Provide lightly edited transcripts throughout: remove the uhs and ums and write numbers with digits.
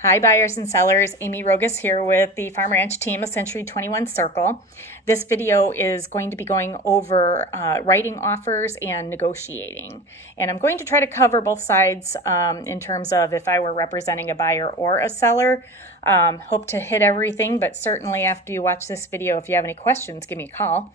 Hi, buyers and sellers. Amy Rogas here with the Farm Ranch team of Century 21 Circle. This video is going to be going over writing offers and negotiating. And I'm going to try to cover both sides in terms of if I were representing a buyer or a seller. Hope to hit everything, but certainly after you watch this video, if you have any questions, give me a call.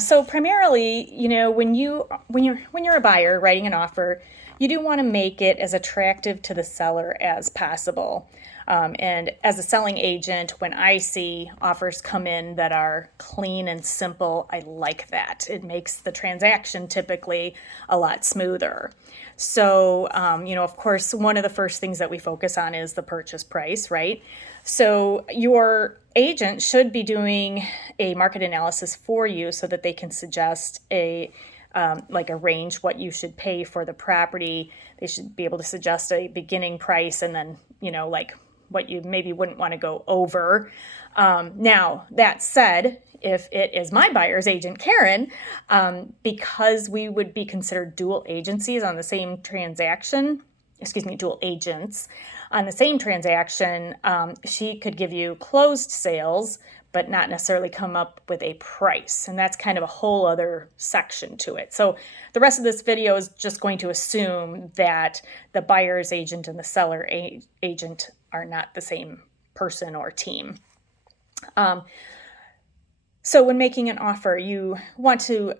So primarily, when you're a buyer writing an offer, you do want to make it as attractive to the seller as possible. And as a selling agent, when I see offers come in that are clean and simple, I like that. It makes the transaction typically a lot smoother. So, of course, one of the first things that we focus on is the purchase price, right? So your agent should be doing a market analysis for you so that they can suggest a range, what you should pay for the property. They should be able to suggest a beginning price and then, what you maybe wouldn't want to go over. Now, that said, if it is my buyer's agent, Karen, because we would be considered dual agencies on the same transaction, dual agents on the same transaction, she could give you closed sales, but not necessarily come up with a price. And that's kind of a whole other section to it. So the rest of this video is just going to assume that the buyer's agent and the seller agent are not the same person or team. So when making an offer, you want to,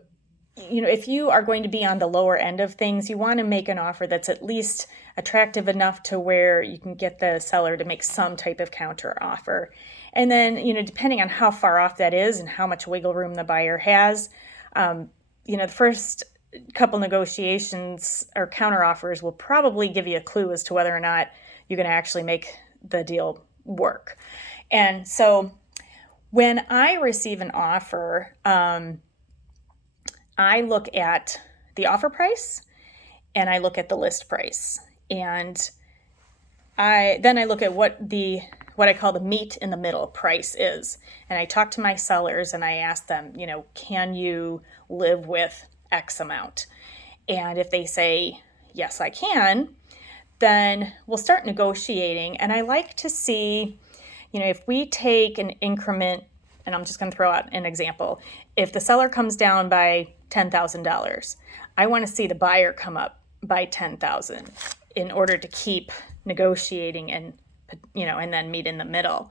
if you are going to be on the lower end of things, you want to make an offer that's at least attractive enough to where you can get the seller to make some type of counter offer. And then, depending on how far off that is and how much wiggle room the buyer has, the first couple negotiations or counter offers will probably give you a clue as to whether or not you're going to actually make the deal work. And so when I receive an offer, I look at the offer price and I look at the list price. And I look at what I call the meat in the middle price is. And I talk to my sellers and I ask them, can you live with X amount? And if they say, yes, I can, then we'll start negotiating. And I like to see, if we take an increment, and I'm just going to throw out an example. If the seller comes down by $10,000, I want to see the buyer come up by $10,000 in order to keep negotiating and then meet in the middle.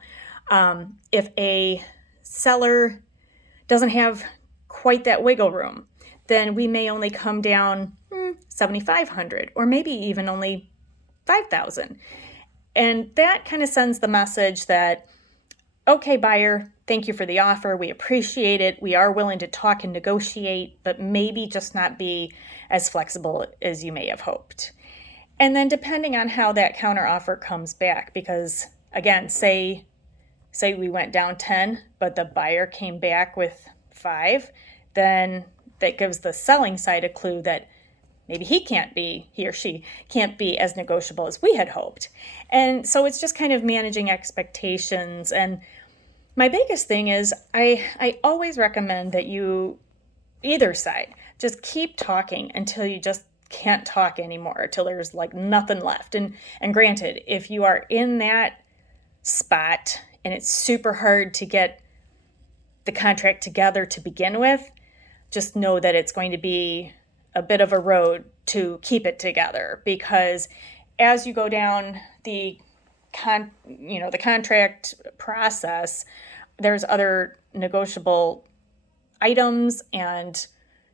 If a seller doesn't have quite that wiggle room, then we may only come down $7,500 or maybe even only $5,000. And that kind of sends the message that, okay, buyer, thank you for the offer. We appreciate it. We are willing to talk and negotiate, but maybe just not be as flexible as you may have hoped. And then depending on how that counter offer comes back, because again, say we went down 10, but the buyer came back with 5, then that gives the selling side a clue that maybe he or she can't be as negotiable as we had hoped. And so it's just kind of managing expectations. And my biggest thing is I always recommend that you, either side, just keep talking until you just can't talk anymore, till there's nothing left. And granted, if you are in that spot and it's super hard to get the contract together to begin with, just know that it's going to be a bit of a road to keep it together, because as you go down the contract process, there's other negotiable items and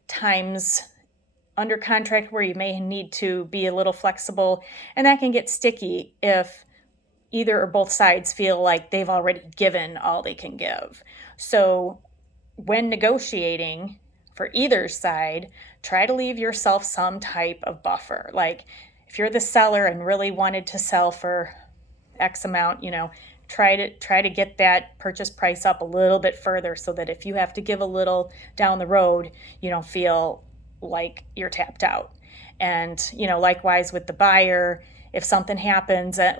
times under contract where you may need to be a little flexible, and that can get sticky if either or both sides feel like they've already given all they can give. So when negotiating for either side, try to leave yourself some type of buffer. Like if you're the seller and really wanted to sell for X amount, try to get that purchase price up a little bit further so that if you have to give a little down the road, you don't feel like you're tapped out. And, likewise with the buyer, if something happens at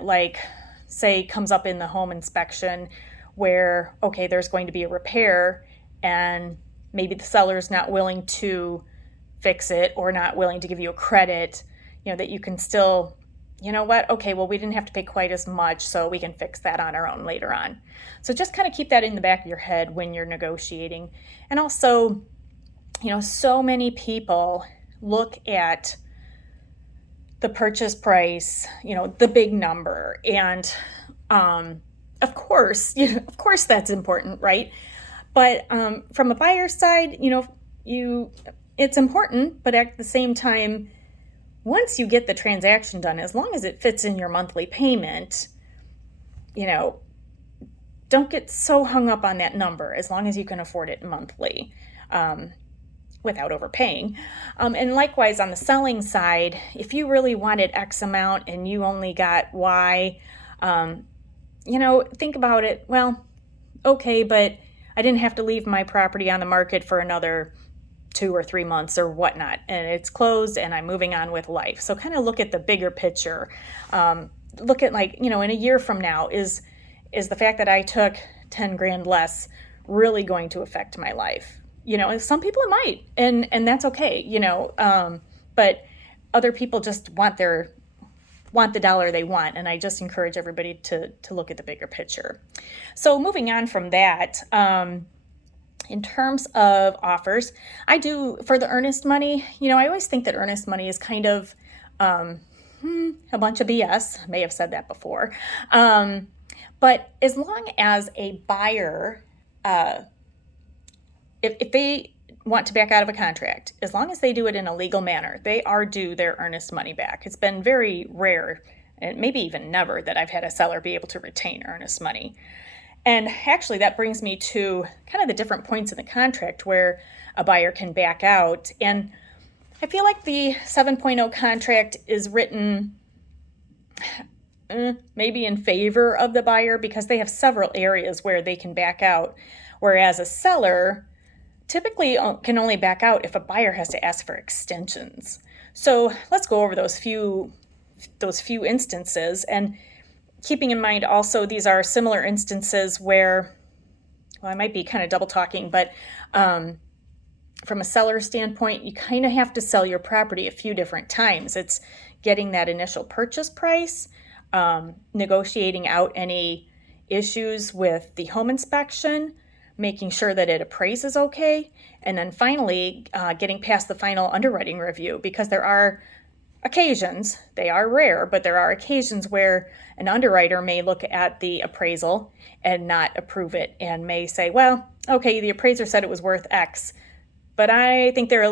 say comes up in the home inspection where, okay, there's going to be a repair and maybe the seller's not willing to fix it or not willing to give you a credit, that you can still you know what? Okay, well, we didn't have to pay quite as much, so we can fix that on our own later on. So just kind of keep that in the back of your head when you're negotiating. And also, so many people look at the purchase price, the big number. And of course, that's important, right? But from a buyer's side, it's important, but at the same time, once you get the transaction done, as long as it fits in your monthly payment, don't get so hung up on that number, as long as you can afford it monthly without overpaying. And likewise, on the selling side, if you really wanted X amount and you only got Y, think about it. Well, okay, but I didn't have to leave my property on the market for another 2 or 3 months or whatnot, and it's closed and I'm moving on with life. So kind of look at the bigger picture. Look at in a year from now, is the fact that I took 10 grand less really going to affect my life? Some people it might, and that's okay, but other people just want the dollar they want. And I just encourage everybody to look at the bigger picture. So moving on from that, in terms of offers, I do for the earnest money, I always think that earnest money is kind of a bunch of BS. I may have said that before. But as long as a buyer, if they want to back out of a contract, as long as they do it in a legal manner, they are due their earnest money back. It's been very rare, and maybe even never, that I've had a seller be able to retain earnest money. And actually, that brings me to kind of the different points in the contract where a buyer can back out. And I feel like the 7.0 contract is written maybe in favor of the buyer because they have several areas where they can back out, whereas a seller typically can only back out if a buyer has to ask for extensions. So let's go over those few instances, and keeping in mind also these are similar instances where, well, I might be kind of double talking, but from a seller standpoint, you kind of have to sell your property a few different times. It's getting that initial purchase price, negotiating out any issues with the home inspection, making sure that it appraises okay, and then finally getting past the final underwriting review, because there are occasions, they are rare, but there are occasions where an underwriter may look at the appraisal and not approve it and may say, well, okay, the appraiser said it was worth X, but I think they're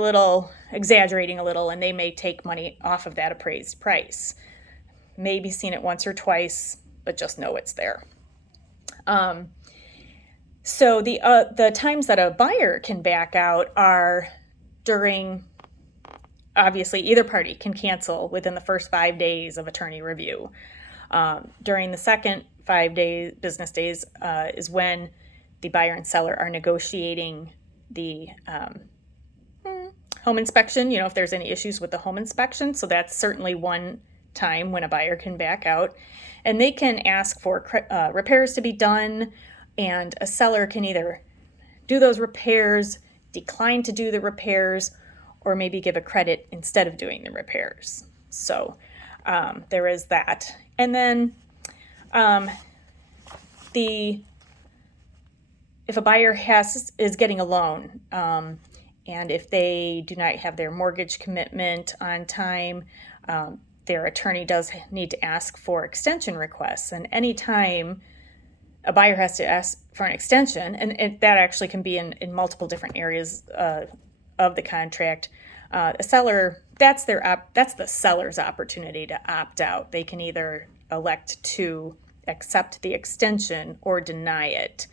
exaggerating a little, and they may take money off of that appraised price. Maybe seen it once or twice, but just know it's there. So the times that a buyer can back out are during, obviously, either party can cancel within the first 5 days of attorney review. During the second 5 business days is when the buyer and seller are negotiating the home inspection, if there's any issues with the home inspection. So that's certainly one time when a buyer can back out. And they can ask for repairs to be done, and a seller can either do those repairs, decline to do the repairs, or maybe give a credit instead of doing the repairs. So there is that. And then if a buyer is getting a loan, and if they do not have their mortgage commitment on time, their attorney does need to ask for extension requests. And anytime a buyer has to ask for an extension, and that actually can be in multiple different areas of the contract, a seller, that's the seller's opportunity to opt out. They can either elect to accept the extension or deny it.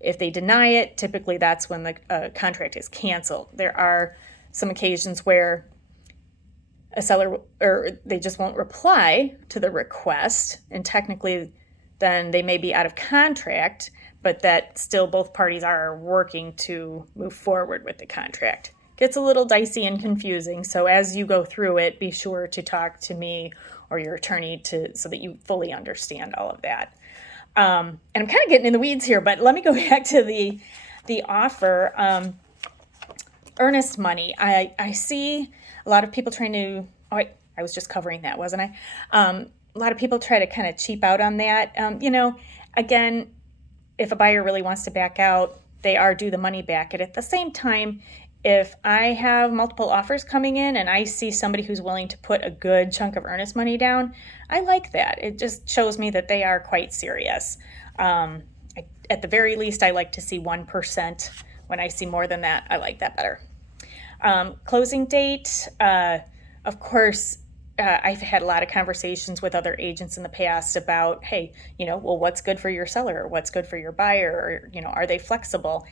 If they deny it, typically that's when the contract is canceled. There are some occasions where a seller, or they just won't reply to the request, and technically then they may be out of contract, but that still both parties are working to move forward with the contract. Gets a little dicey and confusing, so as you go through it, be sure to talk to me or your attorney so that you fully understand all of that. And I'm kind of getting in the weeds here, but let me go back to the offer. Earnest money. I see a lot of people trying to, I was just covering that, wasn't I? A lot of people try to kind of cheap out on that. Again, if a buyer really wants to back out, they are due the money back. And at the same time, if I have multiple offers coming in and I see somebody who's willing to put a good chunk of earnest money down, I like that. It just shows me that they are quite serious. At the very least, I like to see 1%. When I see more than that, I like that better. Closing date, of course, I've had a lot of conversations with other agents in the past about, hey, what's good for your seller, or what's good for your buyer, or, are they flexible?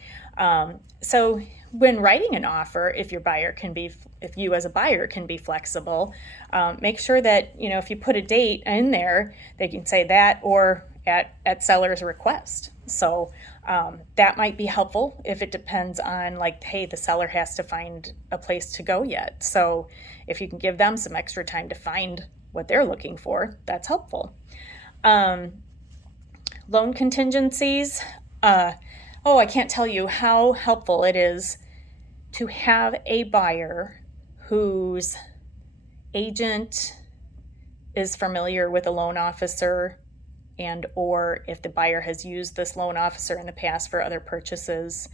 So when writing an offer, if you as a buyer can be flexible, make sure that, if you put a date in there, they can say that or at seller's request. So that might be helpful if it depends on hey, the seller has to find a place to go yet. So if you can give them some extra time to find what they're looking for, that's helpful. Loan contingencies. I can't tell you how helpful it is to have a buyer whose agent is familiar with a loan officer, and or if the buyer has used this loan officer in the past for other purchases,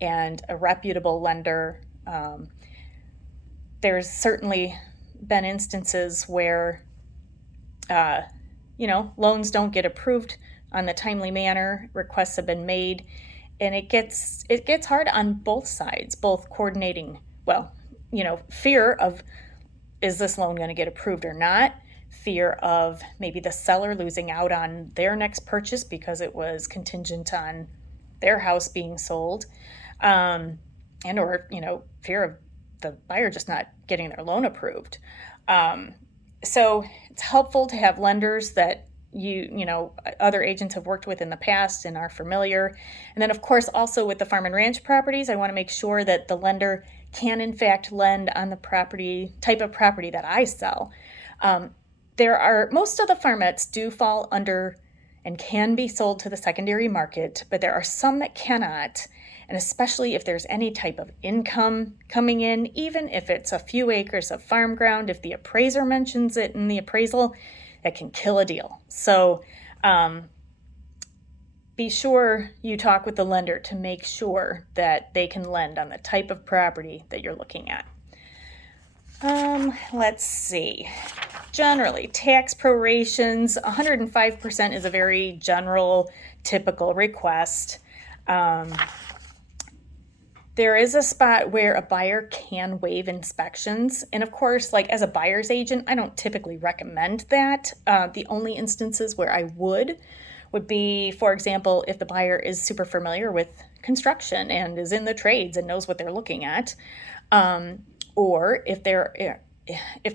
and a reputable lender. There's certainly been instances where loans don't get approved on the timely manner, requests have been made, and it gets hard on both sides, both coordinating, fear of, is this loan going to get approved or not? Fear of maybe the seller losing out on their next purchase because it was contingent on their house being sold, and or fear of the buyer just not getting their loan approved. So it's helpful to have lenders that other agents have worked with in the past and are familiar. And then of course also with the farm and ranch properties, I want to make sure that the lender can in fact lend on the type of property that I sell. Most of the farmettes do fall under and can be sold to the secondary market, but there are some that cannot. And especially if there's any type of income coming in, even if it's a few acres of farm ground, if the appraiser mentions it in the appraisal, that can kill a deal. So be sure you talk with the lender to make sure that they can lend on the type of property that you're looking at. Let's see. Generally, tax prorations, 105% is a very general, typical request. There is a spot where a buyer can waive inspections. And of course, as a buyer's agent, I don't typically recommend that. The only instances where I would be, for example, if the buyer is super familiar with construction and is in the trades and knows what they're looking at. Or if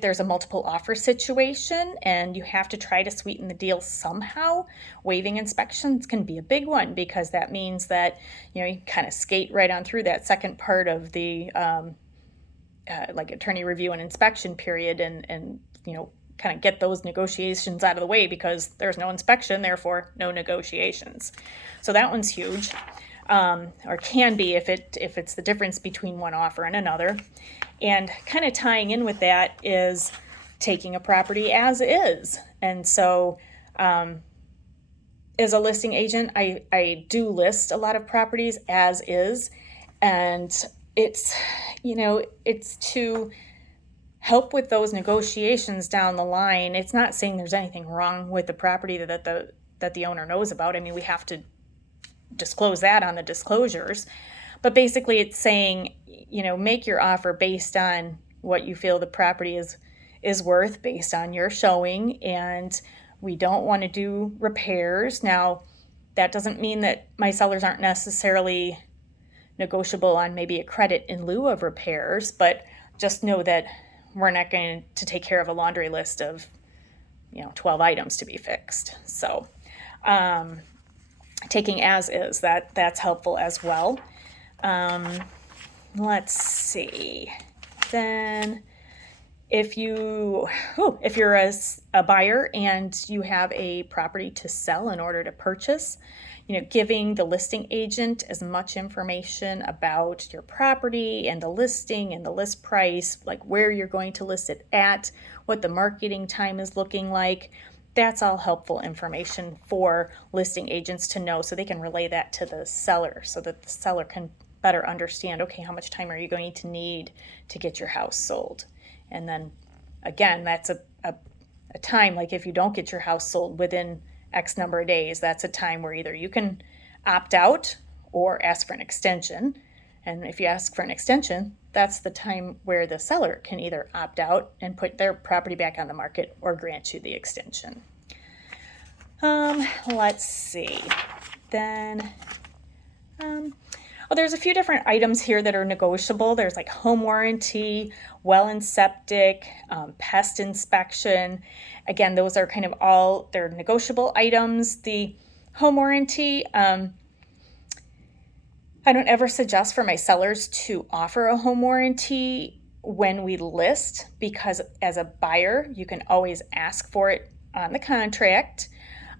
there's a multiple offer situation and you have to try to sweeten the deal somehow, waiving inspections can be a big one, because that means that you kind of skate right on through that second part of the attorney review and inspection period, and kind of get those negotiations out of the way, because there's no inspection, therefore no negotiations. So that one's huge. Or can be if it's the difference between one offer and another. And kind of tying in with that is taking a property as is. And so as a listing agent, I do list a lot of properties as is, and it's to help with those negotiations down the line. It's not saying there's anything wrong with the property that the owner knows about. I mean, we have to disclose that on the disclosures, but basically it's saying, make your offer based on what you feel the property is worth based on your showing, and we don't want to do repairs. Now, that doesn't mean that my sellers aren't necessarily negotiable on maybe a credit in lieu of repairs, but just know that we're not going to take care of a laundry list of 12 items to be fixed. So taking as is, that's helpful as well. Let's see. Then If you're a buyer and you have a property to sell in order to purchase, giving the listing agent as much information about your property and the listing and the list price, like where you're going to list it at, what the marketing time is looking like. That's all helpful information for listing agents to know so they can relay that to the seller so that the seller can better understand, okay, how much time are you going to need to get your house sold? And then again, that's a time, like if you don't get your house sold within X number of days, that's a time where either you can opt out or ask for an extension. And if you ask for an extension, that's the time where the seller can either opt out and put their property back on the market or grant you the extension. Let's see. Then, there's a few different items here that are negotiable. There's like home warranty, well and septic, pest inspection. Again, those are kind of they're negotiable items. The home warranty, I don't ever suggest for my sellers to offer a home warranty when we list, because as a buyer, you can always ask for it on the contract.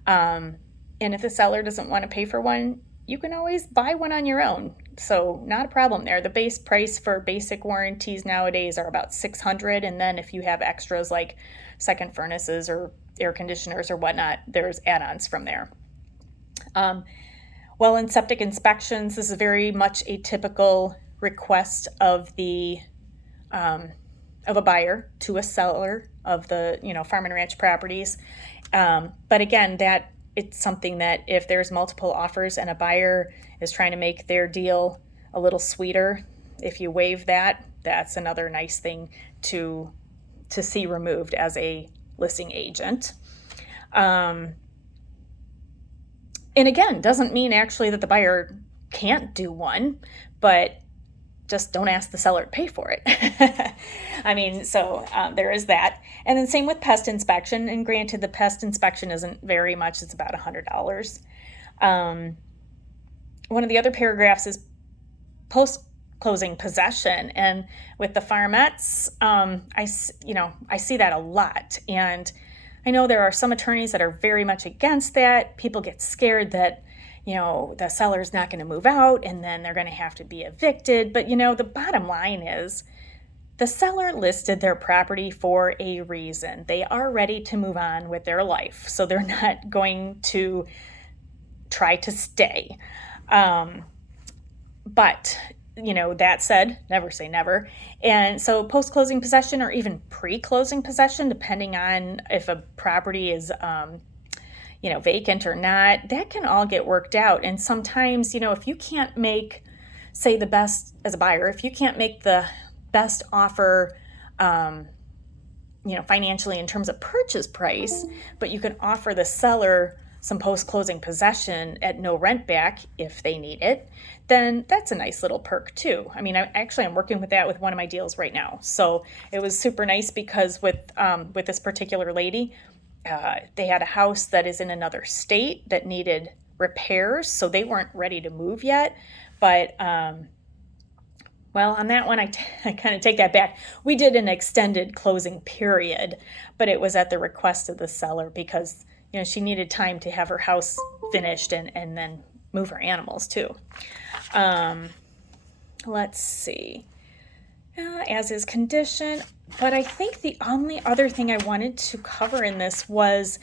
And if the seller doesn't want to pay for one, you can always buy one on your own. So not a problem there. The base price for basic warranties nowadays are about $600. And then if you have extras like second furnaces or air conditioners or whatnot, there's add-ons from there. Well, in septic inspections, this is very much a typical request of a buyer to a seller of the farm and ranch properties. But again, it's something that if there's multiple offers and a buyer is trying to make their deal a little sweeter, if you waive that, that's another nice thing to see removed as a listing agent. And again, doesn't mean actually that the buyer can't do one, but just don't ask the seller to pay for it. There is that. And then same with pest inspection. And granted, the pest inspection isn't very much. It's about $100. One of the other paragraphs is post-closing possession. And with the farmettes, I see that a lot. And I know there are some attorneys that are very much against that. People get scared that the seller's not going to move out and then they're going to have to be evicted. But, the bottom line is the seller listed their property for a reason. They are ready to move on with their life. So they're not going to try to stay. But, that said, never say never. And so post-closing possession or even pre-closing possession, depending on if a property is vacant or not, that can all get worked out. And sometimes, if you can't make, say, the best as a buyer, if you can't make the best offer, financially in terms of purchase price, but you can offer the seller some post-closing possession at no rent back if they need it, then that's a nice little perk too. I'm working with that with one of my deals right now. So it was super nice because with this particular lady, they had a house that is in another state that needed repairs, so they weren't ready to move yet. But, on that one, I kind of take that back. We did an extended closing period, but it was at the request of the seller because, she needed time to have her house finished and then move her animals too. Let's see. As is condition. But I think the only other thing I wanted to cover in this was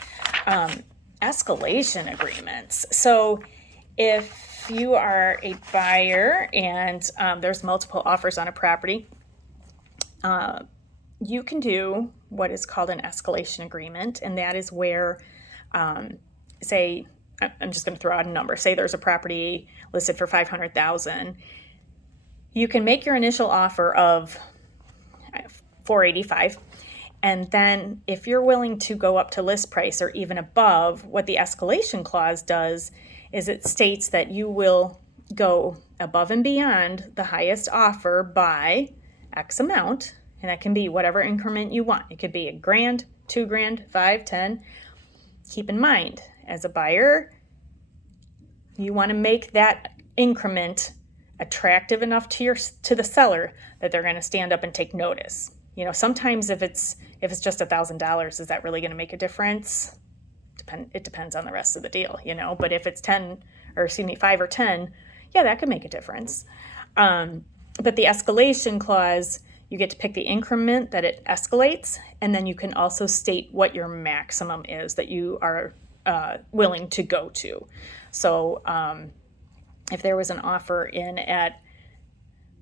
escalation agreements. So if you are a buyer and there's multiple offers on a property, you can do what is called an escalation agreement. And that is where, say, I'm just going to throw out a number. Say there's a property listed for $500,000. You can make your initial offer of $485,000, and then if you're willing to go up to list price or even above, what the escalation clause does is it states that you will go above and beyond the highest offer by X amount, and that can be whatever increment you want. It could be $1,000, $2,000, $5,000, $10,000. Keep in mind, as a buyer, you want to make that increment attractive enough to the seller that they're going to stand up and take notice. Sometimes if it's just $1,000, is that really going to make a difference? It depends on the rest of the deal, but if it's 5 or 10, yeah, that could make a difference. But the escalation clause, you get to pick the increment that it escalates, and then you can also state what your maximum is that you are willing to go to. So if there was an offer in at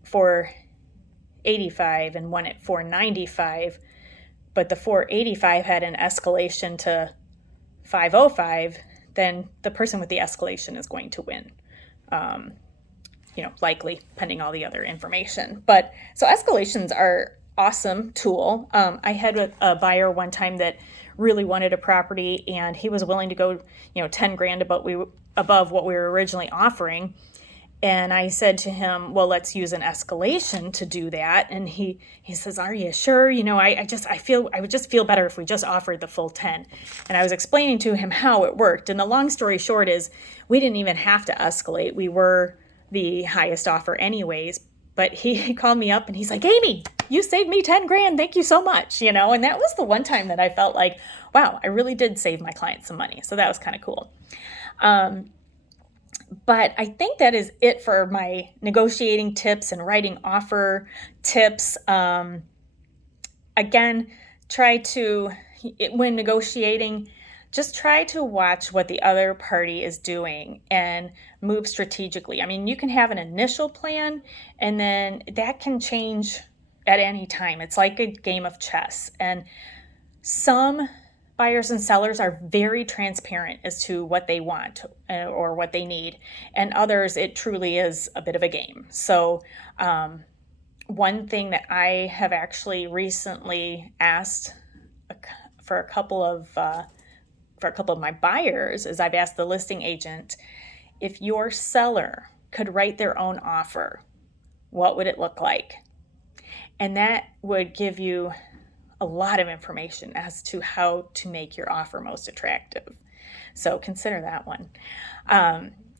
$485 and one at $495, but the $485 had an escalation to $505, then the person with the escalation is going to win. Likely, pending all the other information. But so escalations are awesome tool. I had a buyer one time that really wanted a property, and he was willing to go, $10,000 above what we were originally offering. And I said to him, well, let's use an escalation to do that. And he says, are you sure? I would just feel better if we just offered the full 10. And I was explaining to him how it worked. And the long story short is we didn't even have to escalate. We were the highest offer anyways. But he called me up and he's like, Amy, you saved me $10,000. Thank you so much. And that was the one time that I felt like, wow, I really did save my client some money. So that was kind of cool. But I think that is it for my negotiating tips and writing offer tips. Again, when negotiating, just try to watch what the other party is doing and move strategically. I mean, you can have an initial plan, and then that can change at any time. It's like a game of chess. And some buyers and sellers are very transparent as to what they want or what they need. And others, it truly is a bit of a game. So one thing that I have actually recently asked for a couple of my buyers is I've asked the listing agent, if your seller could write their own offer, what would it look like? And that would give you a lot of information as to how to make your offer most attractive. So consider that one.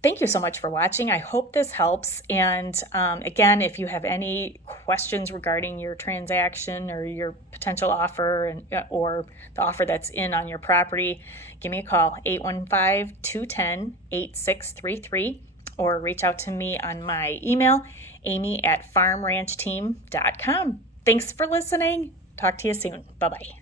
Thank you so much for watching. I hope this helps. And again, if you have any questions regarding your transaction or your potential offer or the offer that's in on your property, give me a call, 815-210-8633, or reach out to me on my email, amy@farmranchteam.com. Thanks for listening. Talk to you soon. Bye-bye.